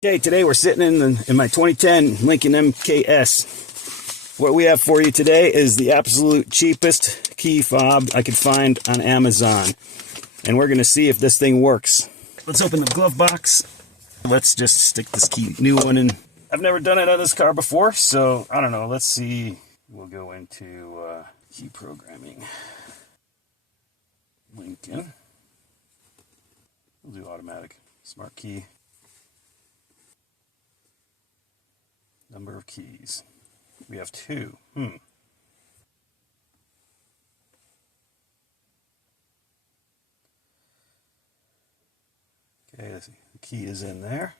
Okay, today we're sitting in my 2010 Lincoln MKS. What we have for you today is the absolute cheapest key fob I could find on Amazon. And we're going to see if this thing works. Let's open the glove box. Let's just stick this new one in. I've never done it on this car before, so I don't know. Let's see. We'll go into key programming. Lincoln. We'll do automatic. Smart key. Number of keys. We have 2. Okay, let's see. The key is in there.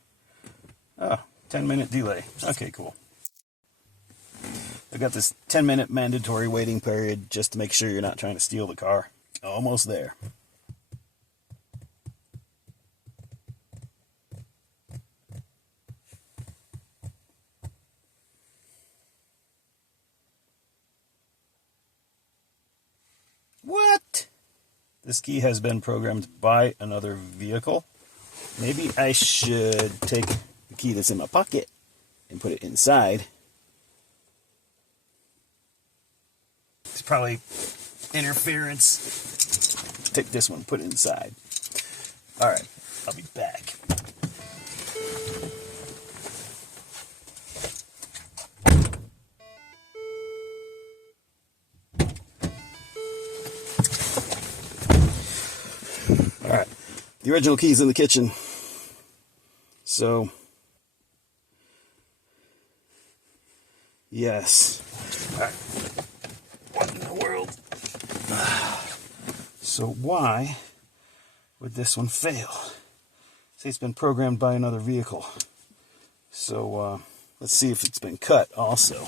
Oh, 10-minute delay. Okay, cool. I've got this 10-minute mandatory waiting period just to make sure you're not trying to steal the car. Almost there. What? This key has been programmed by another vehicle. Maybe I should take the key that's in my pocket and put it inside. It's probably interference. Take this one, put it inside. All right, I'll be back. All right, the original key's in the kitchen. So, yes. All right. What in the world? So why would this one fail? See, it's been programmed by another vehicle. So let's see if it's been cut also.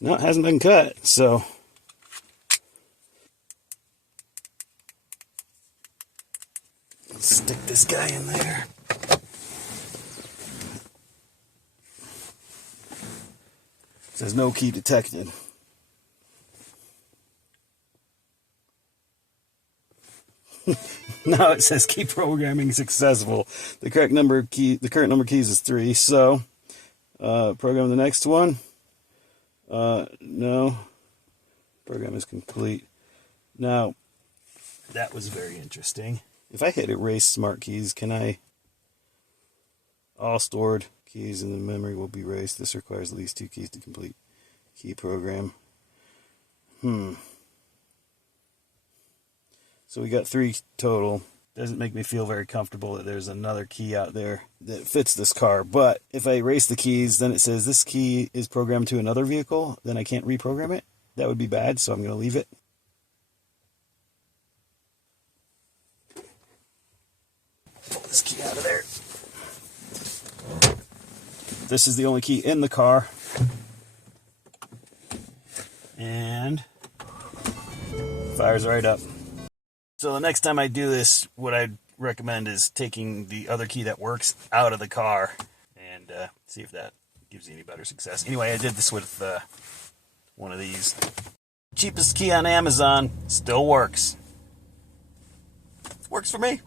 No, it hasn't been cut, so let's stick this guy in there. It says no key detected. Now it says key programming successful. The current number of keys is 3. So program the next one. No. Program is complete. Now that was very interesting. If I hit erase smart keys, can I? All stored keys in the memory will be erased. This requires at least 2 keys to complete key program. So we got 3 total. Doesn't make me feel very comfortable that there's another key out there that fits this car. But if I erase the keys, then it says this key is programmed to another vehicle. Then I can't reprogram it. That would be bad, so I'm going to leave it. Pull this key out of there. This is the only key in the car. And fires right up. So the next time I do this, what I'd recommend is taking the other key that works out of the car and see if that gives you any better success. Anyway, I did this with one of these. Cheapest key on Amazon, still works. Works for me.